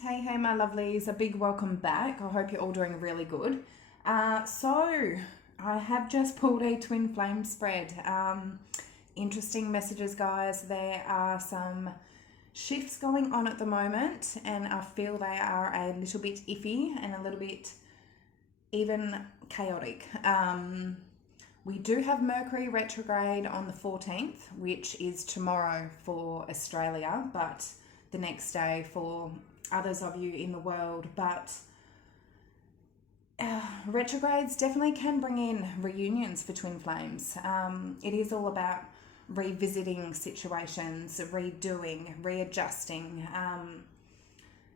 Hey, my lovelies, a big welcome back. I hope you're all doing really good. So, I have just pulled a twin flame spread. Interesting messages, guys. There are some shifts going on at the moment, and I feel they are a little bit iffy and a little bit even chaotic. We do have Mercury retrograde on the 14th, which is tomorrow for Australia, but the next day for others of you in the world. But retrogrades definitely can bring in reunions for twin flames. It is all about revisiting situations, redoing, readjusting,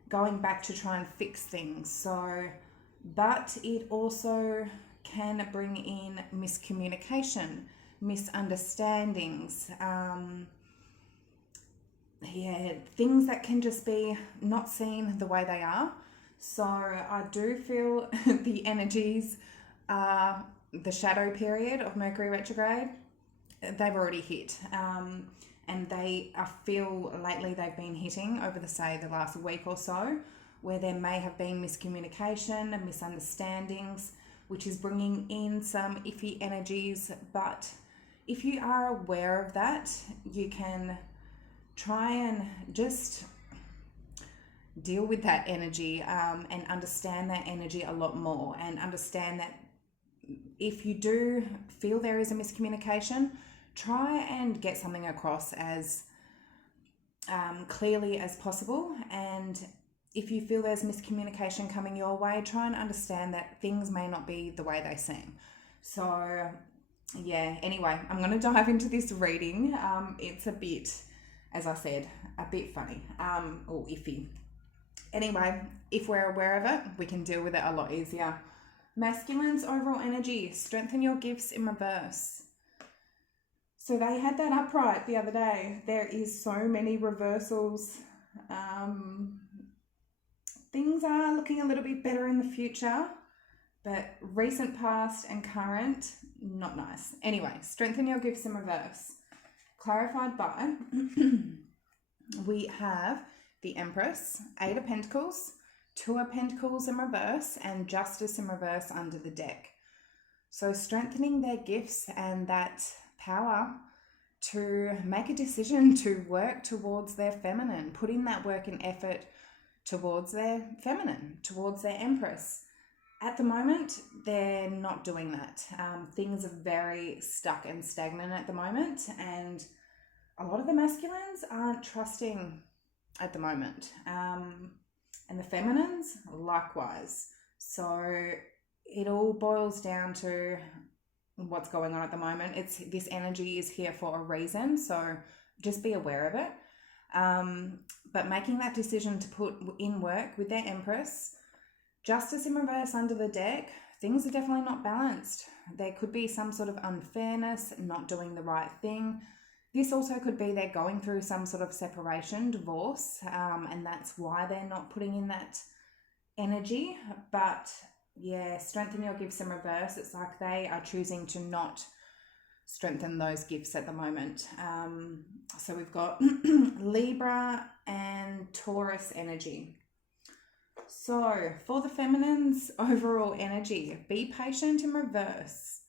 going back to try and fix things. But it also can bring in miscommunication, misunderstandings, things that can just be not seen the way they are. So I do feel the energies, the shadow period of Mercury retrograde, they've already hit. And I feel lately they've been hitting over the last week or so, where there may have been miscommunication and misunderstandings, which is bringing in some iffy energies. But if you are aware of that, you can try and just deal with that energy and understand that energy a lot more, and understand that if you do feel there is a miscommunication, try and get something across as clearly as possible. And if you feel there's miscommunication coming your way, try and understand that things may not be the way they seem. So anyway, I'm going to dive into this reading. It's a bit, as I said, a bit funny or iffy. Anyway, if we're aware of it, we can deal with it a lot easier. Masculine's overall energy, strengthen your gifts in reverse. So they had that upright the other day. There is so many reversals. Things are looking a little bit better in the future, but recent past and current, not nice. Anyway, strengthen your gifts in reverse. Clarified by, we have the Empress, Eight of Pentacles, Two of Pentacles in reverse, and Justice in reverse under the deck. So strengthening their gifts and that power to make a decision to work towards their feminine, put in that work and effort towards their feminine, towards their Empress. At the moment, they're not doing that. Things are very stuck and stagnant at the moment, and a lot of the masculines aren't trusting at the moment. And the feminines, likewise. So it all boils down to what's going on at the moment. This energy is here for a reason, so just be aware of it. But making that decision to put in work with their Empress, Justice in reverse under the deck, things are definitely not balanced. There could be some sort of unfairness, not doing the right thing. This also could be they're going through some sort of separation, divorce, and that's why they're not putting in that energy. But strengthen your gifts in reverse. It's like they are choosing to not strengthen those gifts at the moment. So we've got Libra and Taurus energy. So for the feminine's overall energy, be patient in reverse.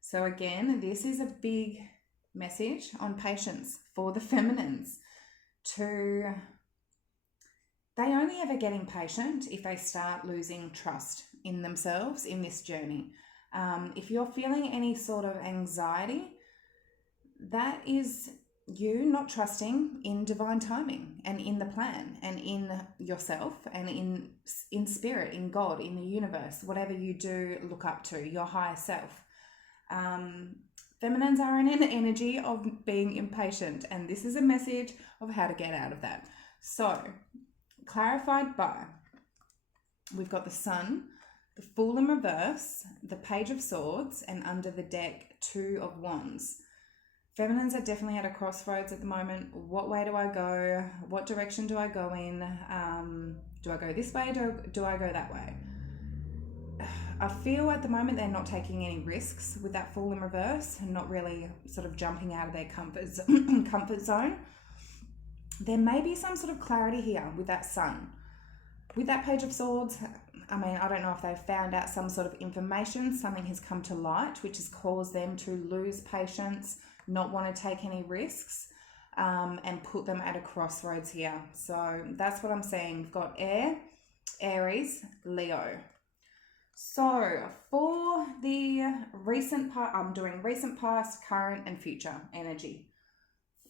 So again, this is a big message on patience for the feminines. They only ever get impatient if they start losing trust in themselves in this journey. If you're feeling any sort of anxiety, that is you not trusting in divine timing and in the plan and in yourself and in spirit, in God, in the universe, whatever you do look up to, your higher self. Feminines are in an energy of being impatient, and this is a message of how to get out of that. So, clarified by, we've got the Sun, the Fool in reverse, the Page of Swords, and under the deck, Two of Wands. Feminines are definitely at a crossroads at the moment. What way do I go? What direction do I go in? Do I go this way? Do I go that way? I feel at the moment they're not taking any risks with that Fool in reverse, and not really sort of jumping out of their comfort zone. There may be some sort of clarity here with that Sun. with that Page of Swords, I mean, I don't know if they've found out some sort of information, something has come to light, which has caused them to lose patience, not want to take any risks, and put them at a crossroads here. So that's what I'm seeing. We've got Air, Aries, Leo. So for the recent past, I'm doing recent past, current, and future energy.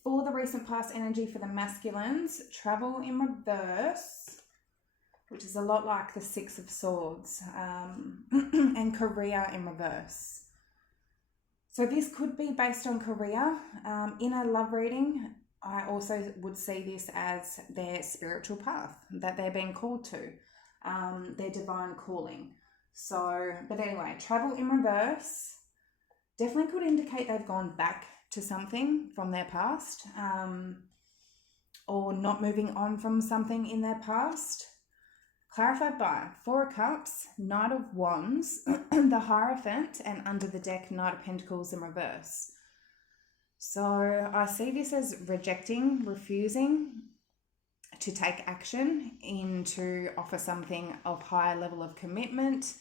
For the recent past energy for the masculines, travel in reverse, which is a lot like the Six of Swords, and career in reverse. So this could be based on career. In a love reading, I also would see this as their spiritual path that they're being called to, their divine calling. So, but anyway, travel in reverse definitely could indicate they've gone back to something from their past, or not moving on from something in their past. Clarified by Four of Cups, Knight of Wands, the Hierophant, and under the deck, Knight of Pentacles in reverse. So I see this as rejecting, refusing to take action, to offer something of higher level of commitment,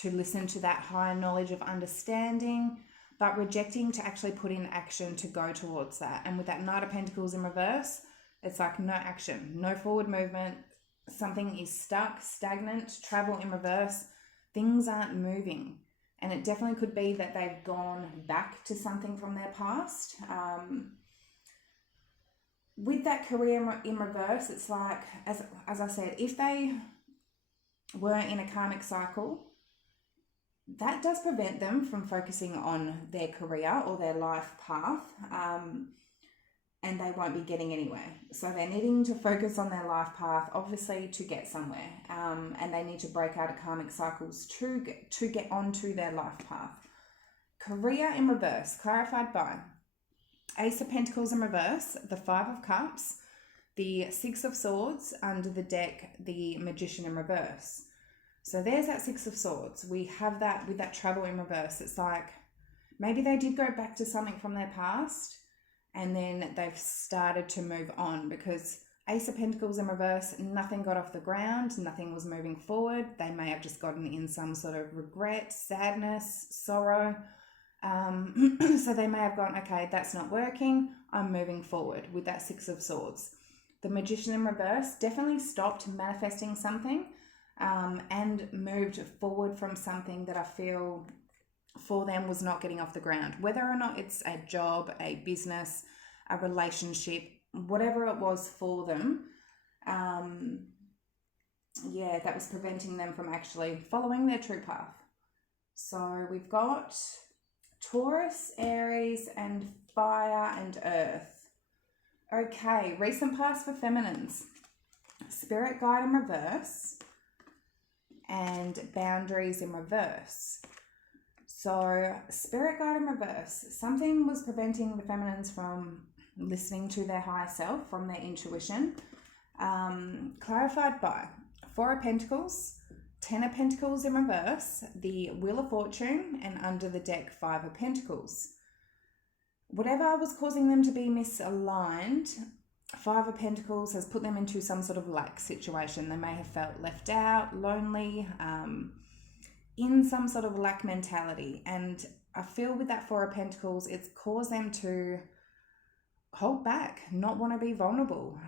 to listen to that higher knowledge of understanding, but rejecting to actually put in action to go towards that. And with that Knight of Pentacles in reverse, it's like no action, no forward movement. Something is stuck, stagnant, travel in reverse. Things aren't moving. And it definitely could be that they've gone back to something from their past. With that career in reverse, it's like, as I said, if they were in a karmic cycle, that does prevent them from focusing on their career or their life path, and they won't be getting anywhere. So they're needing to focus on their life path, obviously, to get somewhere, and they need to break out of karmic cycles to get onto their life path. Career in reverse, clarified by Ace of Pentacles in reverse, the Five of Cups, the Six of Swords, under the deck, the Magician in reverse. So there's that Six of Swords. We have that with that travel in reverse. It's like maybe they did go back to something from their past and then they've started to move on, because Ace of Pentacles in reverse, nothing got off the ground, nothing was moving forward. They may have just gotten in some sort of regret, sadness, sorrow. So they may have gone, okay, that's not working, I'm moving forward with that Six of Swords. The Magician in reverse definitely stopped manifesting something, and moved forward from something that I feel for them was not getting off the ground. Whether or not it's a job, a business, a relationship, whatever it was for them, that was preventing them from actually following their true path. So we've got Taurus, Aries, and Fire and Earth. Okay, recent past for feminines. Spirit Guide in reverse and Boundaries in reverse. So Spirit Guide in reverse. Something was preventing the feminines from listening to their higher self, from their intuition. Clarified by Four of Pentacles, Ten of Pentacles in reverse, the Wheel of Fortune, and under the deck, Five of Pentacles. Whatever was causing them to be misaligned, Five of Pentacles has put them into some sort of lack situation. They may have felt left out, lonely, in some sort of lack mentality. And I feel with that Four of Pentacles, it's caused them to hold back, not want to be vulnerable.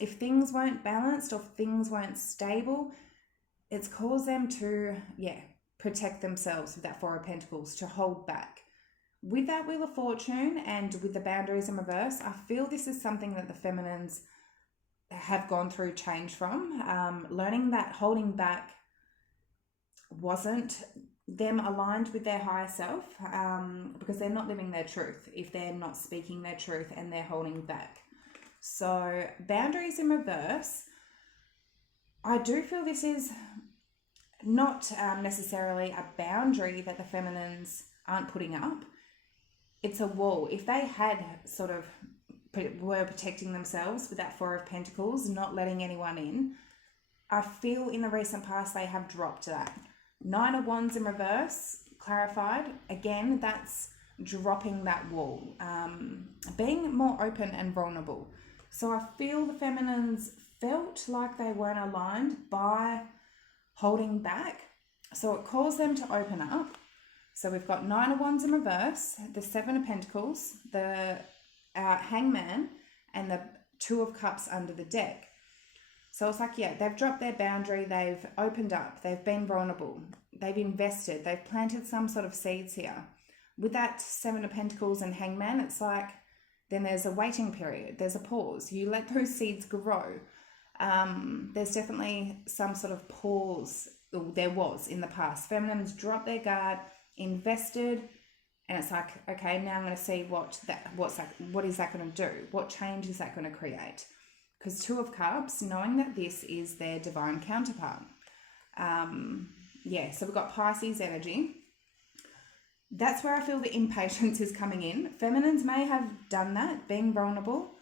If things weren't balanced or things weren't stable, it's caused them to, protect themselves with that Four of Pentacles, to hold back. With that Wheel of Fortune and with the Boundaries in reverse, I feel this is something that the feminines have gone through change from. Learning that holding back wasn't them aligned with their higher self, because they're not living their truth if they're not speaking their truth and they're holding back. So Boundaries in reverse, I do feel this is not necessarily a boundary that the feminines aren't putting up. It's a wall. If they had were protecting themselves with that Four of Pentacles, not letting anyone in, I feel in the recent past they have dropped that. Nine of Wands in reverse, clarified. Again, that's dropping that wall, being more open and vulnerable. So I feel the feminines felt like they weren't aligned by holding back. So it calls them to open up. So we've got 9 of Wands in reverse, the 7 of Pentacles, the Hangman, and the 2 of Cups under the deck. So it's like, yeah, they've dropped their boundary, they've opened up, they've been vulnerable, they've invested, they've planted some sort of seeds here. With that 7 of Pentacles and Hangman, it's like, then there's a waiting period, there's a pause. You let those seeds grow. There's definitely some sort of pause, or there was in the past. Feminines dropped their guard, invested, and it's like, okay, now I'm going to see what is that going to do? What change is that going to create? Because 2 of Cups, knowing that this is their divine counterpart. Yeah, so we've got Pisces energy. That's where I feel the impatience is coming in. Feminines may have done that, being vulnerable,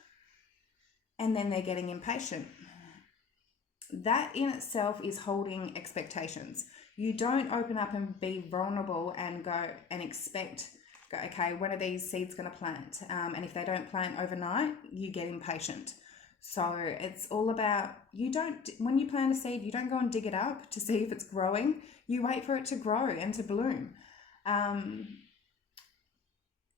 and then they're getting impatient. That in itself is holding expectations. You don't open up and be vulnerable and go and expect, okay, when are these seeds going to plant? And if they don't plant overnight, you get impatient. So it's all about, when you plant a seed, you don't go and dig it up to see if it's growing. You wait for it to grow and to bloom. And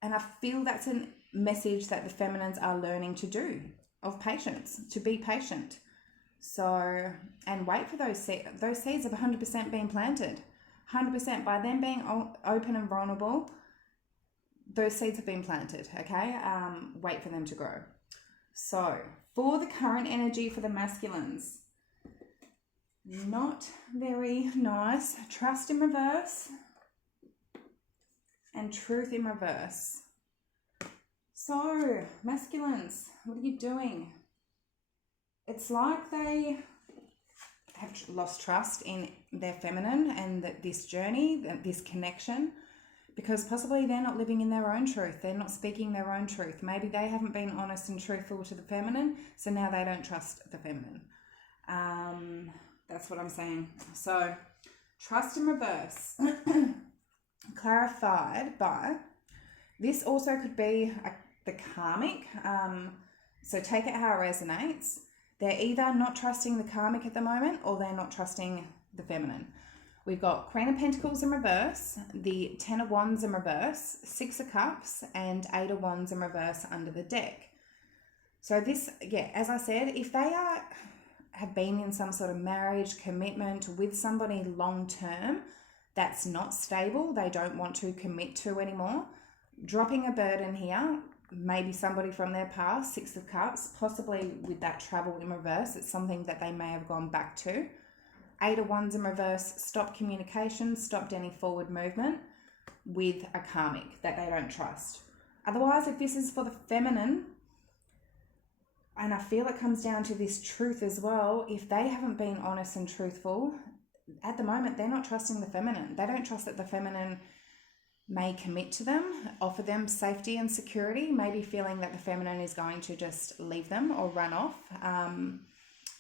I feel that's a message that the feminines are learning to do, of patience, to be patient. So, and wait for those seeds. Those seeds have 100% been planted. 100% by them being open and vulnerable, those seeds have been planted, okay? Wait for them to grow. So, for the current energy for the masculines, not very nice. Trust in reverse and truth in reverse. So, masculines, what are you doing? It's like they have lost trust in their feminine and this journey, this connection, because possibly they're not living in their own truth. They're not speaking their own truth. Maybe they haven't been honest and truthful to the feminine, so now they don't trust the feminine. That's what I'm saying. So, trust in reverse. Clarified by, this also could be the karmic. So take it how it resonates. They're either not trusting the karmic at the moment, or they're not trusting the feminine. We've got Queen of Pentacles in reverse, the 10 of Wands in reverse, 6 of Cups, and 8 of Wands in reverse under the deck. So this, yeah, as I said, if they have been in some sort of marriage, commitment with somebody long term that's not stable, they don't want to commit to anymore, dropping a burden here, maybe somebody from their past, 6 of Cups, possibly with that travel in reverse, it's something that they may have gone back to. 8 of Wands in reverse, stop communication, stopped any forward movement with a karmic that they don't trust. Otherwise, if this is for the feminine, and I feel it comes down to this truth as well, if they haven't been honest and truthful, at the moment, they're not trusting the feminine. They don't trust that the feminine may commit to them, offer them safety and security, maybe feeling that the feminine is going to just leave them or run off.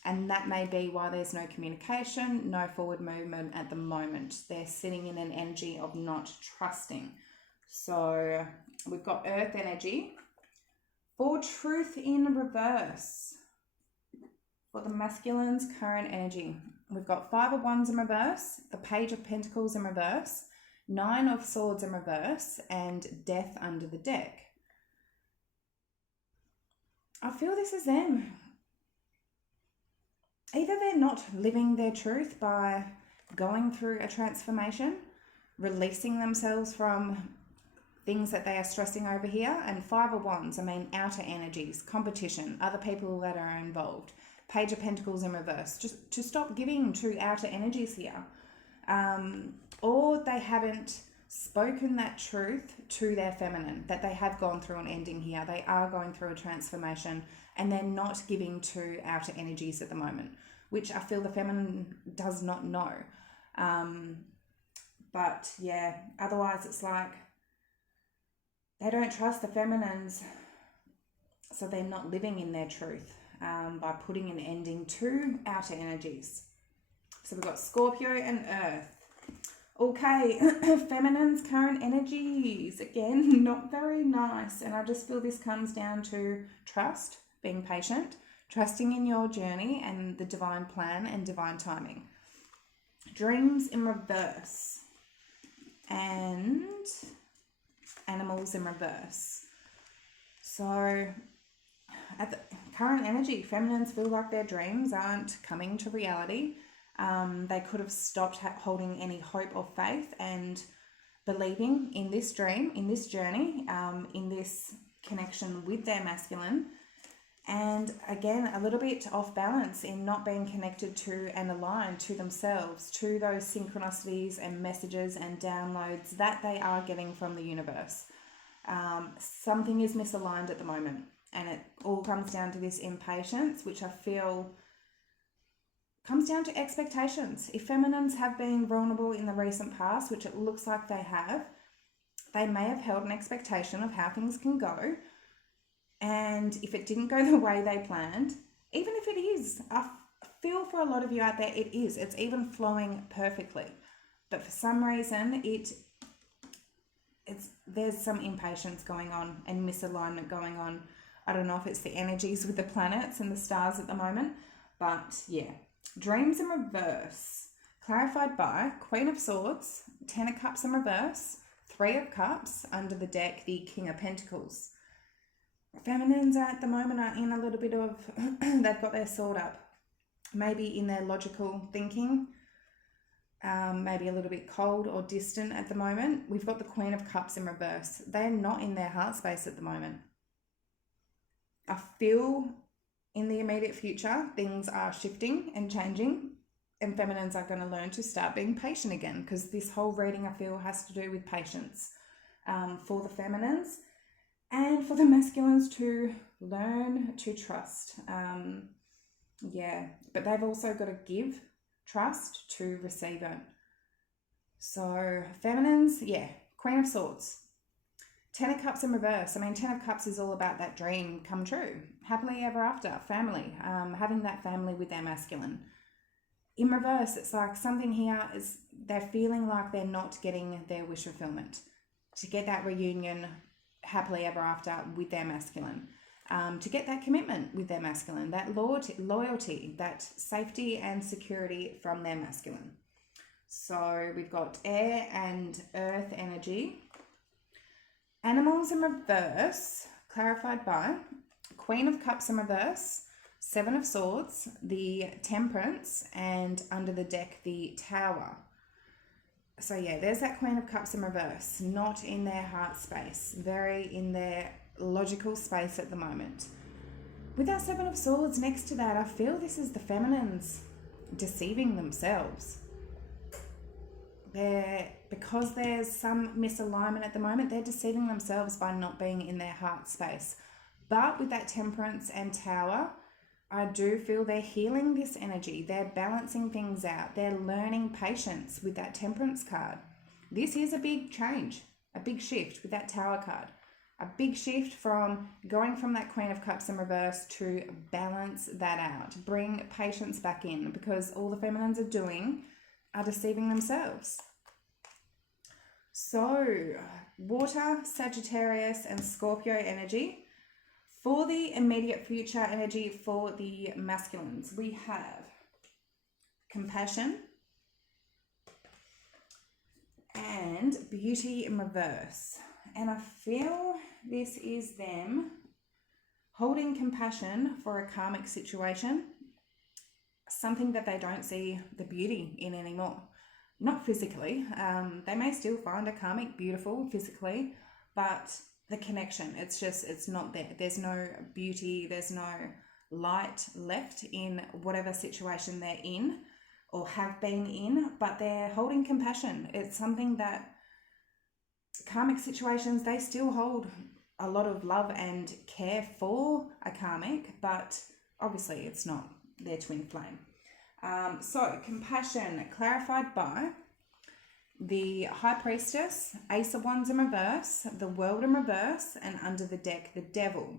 And that may be why there's no communication, no forward movement at the moment. They're sitting in an energy of not trusting. So we've got Earth energy. For truth in reverse, for the masculine's current energy, we've got 5 of Wands in reverse, the Page of Pentacles in reverse, 9 of Swords in reverse, and Death under the deck. I feel this is them. Either they're not living their truth by going through a transformation, releasing themselves from things that they are stressing over here, and 5 of Wands, I mean outer energies, competition, other people that are involved. Page of Pentacles in reverse, just to stop giving to outer energies here. Or they haven't spoken that truth to their feminine, that they have gone through an ending here. They are going through a transformation and they're not giving to outer energies at the moment, which I feel the feminine does not know. But yeah, otherwise it's like they don't trust the feminines, so they're not living in their truth by putting an ending to outer energies. So we've got Scorpio and Earth. Okay, feminine's current energies. Again, not very nice. And I just feel this comes down to trust, being patient, trusting in your journey and the divine plan and divine timing. Dreams in reverse and animals in reverse. So at the current energy, feminines feel like their dreams aren't coming to reality. They could have stopped holding any hope or faith and believing in this dream, in this journey, in this connection with their masculine. And again, a little bit off balance in not being connected to and aligned to themselves, to those synchronicities and messages and downloads that they are getting from the universe. Something is misaligned at the moment, and it all comes down to this impatience, which I feel comes down to expectations. If feminines have been vulnerable in the recent past, which it looks like they have, they may have held an expectation of how things can go. And if it didn't go the way they planned, even if it is, I feel for a lot of you out there, it is. It's even flowing perfectly. But for some reason, there's some impatience going on and misalignment going on. I don't know if it's the energies with the planets and the stars at the moment, but yeah. Dreams in reverse, clarified by Queen of Swords, Ten of Cups in reverse, Three of Cups, under the deck, the King of Pentacles. Feminines at the moment are in a little bit of, they've got their sword up, maybe in their logical thinking, maybe a little bit cold or distant at the moment. We've got the Queen of Cups in reverse. They're not in their heart space at the moment. I feel in the immediate future, things are shifting and changing, and feminines are going to learn to start being patient again, because this whole reading, I feel, has to do with patience for the feminines and for the masculines to learn to trust. But they've also got to give trust to receive it. So feminines, Queen of Swords. Ten of Cups in reverse. I mean, Ten of Cups is all about that dream come true. Happily ever after, family, having that family with their masculine. In reverse, it's like something here is they're feeling like they're not getting their wish fulfillment. To get that reunion happily ever after with their masculine. To get that commitment with their masculine, that loyalty, that safety and security from their masculine. So we've got air and earth energy. Animals in reverse, clarified by Queen of Cups in reverse, Seven of Swords, the Temperance, and under the deck, the Tower. So yeah, there's that Queen of Cups in reverse, not in their heart space, very in their logical space at the moment. With that Seven of Swords next to that, I feel this is the feminines deceiving themselves. Because there's some misalignment at the moment, they're deceiving themselves by not being in their heart space. But with that Temperance and Tower, I do feel they're healing this energy. They're balancing things out. They're learning patience with that Temperance card. This is a big change, a big shift with that Tower card. A big shift from going from that Queen of Cups in reverse to balance that out. Bring patience back in, because all the feminines are doing are deceiving themselves. So, Water, Sagittarius, and Scorpio energy. For the immediate future energy for the masculines, we have compassion and beauty in reverse. And I feel this is them holding compassion for a karmic situation, something that they don't see the beauty in anymore. Not physically. They may still find a karmic beautiful physically, but the connection, it's not there. There's no beauty, there's no light left in whatever situation they're in or have been in, but they're holding compassion. It's something that karmic situations, they still hold a lot of love and care for a karmic, but obviously it's not their twin flame. So compassion clarified by the High Priestess, Ace of Wands in reverse, the World in reverse, and under the deck, the Devil.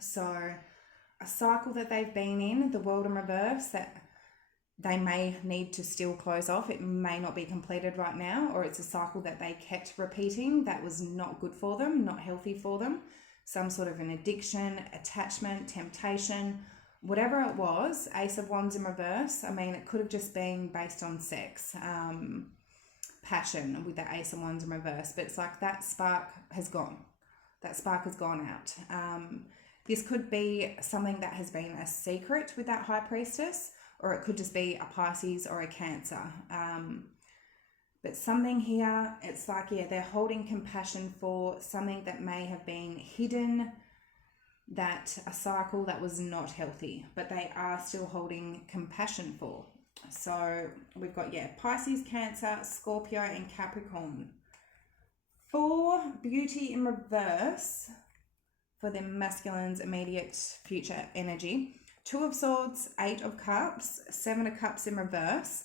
So a cycle that they've been in, the World in reverse, that they may need to still close off. It may not be completed right now, or it's a cycle that they kept repeating that was not good for them, not healthy for them. some sort of an addiction, attachment, temptation, whatever it was. Ace of Wands in reverse. I mean, it could have just been based on sex, passion with the Ace of Wands in reverse, but it's like that spark has gone. That spark has gone out. This could be something that has been a secret with that High Priestess, or it could just be a Pisces or a Cancer. But something here, it's like, yeah, they're holding compassion for something that may have been hidden, that a cycle that was not healthy, but they are still holding compassion for. So we've got, yeah, Pisces, Cancer, Scorpio, and Capricorn. For beauty in reverse, for the masculine's immediate future energy, 2 of Swords, 8 of Cups, 7 of Cups in reverse,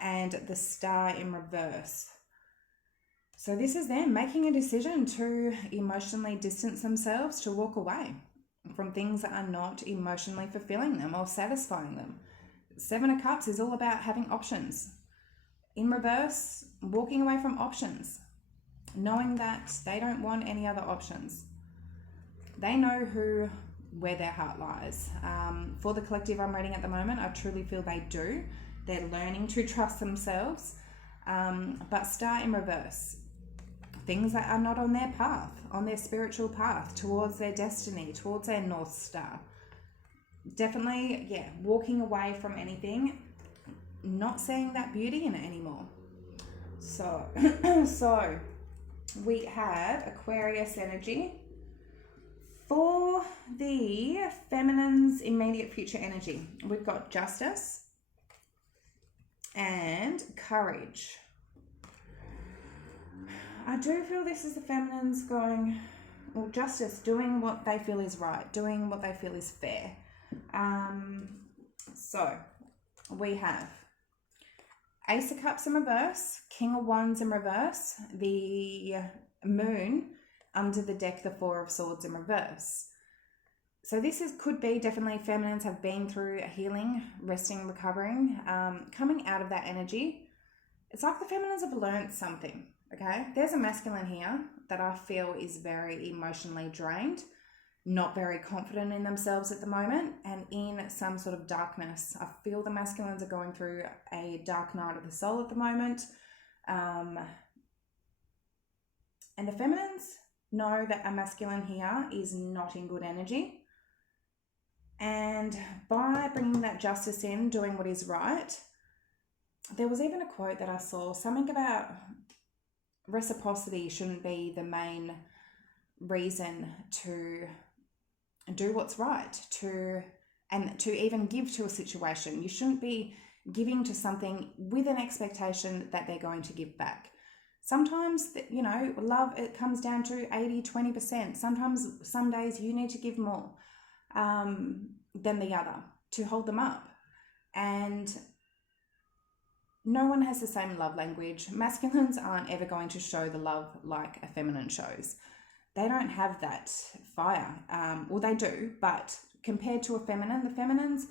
and the Star in reverse. So this is them making a decision to emotionally distance themselves, to walk away from things that are not emotionally fulfilling them or satisfying them. 7 of Cups is all about having options. In reverse, walking away from options, knowing that they don't want any other options. They know where their heart lies. For the collective I'm reading at the moment, I truly feel they do. They're learning to trust themselves. But Star in reverse, things that are not on their path, on their spiritual path, towards their destiny, towards their North Star. Definitely, yeah, walking away from anything, not seeing that beauty in it anymore. So, so we have Aquarius energy. For the feminine's immediate future energy, we've got Justice and Courage. I do feel this is the feminine's going, well, Justice, doing what they feel is right, doing what they feel is fair. So we have Ace of Cups in reverse, King of Wands in reverse, the Moon under the deck, the 4 of Swords in reverse. So this could be definitely feminines have been through a healing, resting, recovering, coming out of that energy. It's like the feminines have learned something, okay? There's a masculine here that I feel is very emotionally drained, not very confident in themselves at the moment, and in some sort of darkness. I feel the masculines are going through a dark night of the soul at the moment. And the feminines know that a masculine here is not in good energy. And by bringing that Justice in, doing what is right, there was even a quote that I saw, something about reciprocity shouldn't be the main reason to do what's right, to even give to a situation. You shouldn't be giving to something with an expectation that they're going to give back. Sometimes, you know, love, it comes down to 80-20%. Sometimes, some days you need to give more than the other to hold them up. And no one has the same love language. Masculines aren't ever going to show the love like a feminine shows. They don't have that fire. Well, they do, but compared to a feminine, the feminines,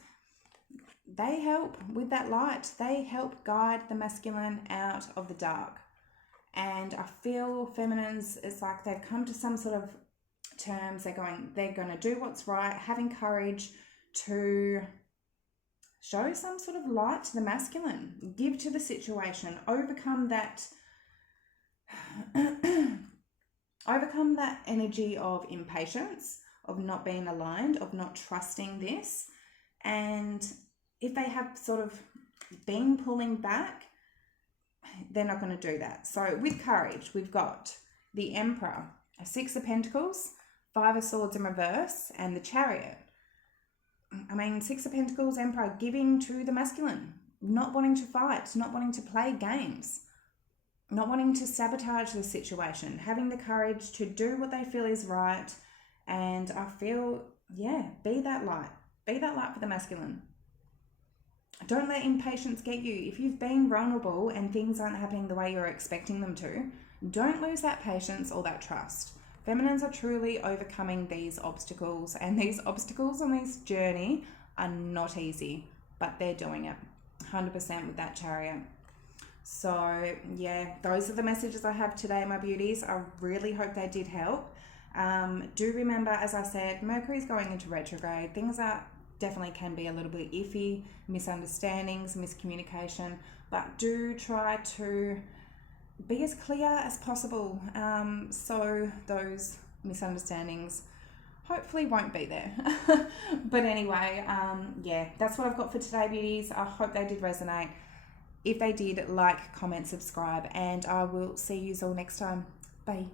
they help with that light. They help guide the masculine out of the dark. And I feel feminines, it's like they've come to some sort of terms. They're going to do what's right, having courage to show some sort of light to the masculine, give to the situation, overcome that energy of impatience, of not being aligned, of not trusting this. And if they have sort of been pulling back, they're not going to do that. So with courage, we've got the Emperor, a 6 of Pentacles, 5 of Swords in reverse, and the Chariot. I mean, 6 of Pentacles, Emperor, giving to the masculine, not wanting to fight, not wanting to play games, not wanting to sabotage the situation, having the courage to do what they feel is right. And I feel, yeah, be that light. Be that light for the masculine. Don't let impatience get you. If you've been vulnerable and things aren't happening the way you're expecting them to, don't lose that patience or that trust. Feminines are truly overcoming these obstacles, and these obstacles on this journey are not easy, but they're doing it 100% with that Chariot. So yeah, those are the messages I have today, my beauties. I really hope they did help. Do remember, as I said, Mercury's going into retrograde. Things are definitely can be a little bit iffy, misunderstandings, miscommunication, but do try to be as clear as possible, so those misunderstandings hopefully won't be there. But anyway, yeah, that's what I've got for today, beauties. I hope they did resonate. If they did, like, comment, subscribe, and I will see you all next time. Bye.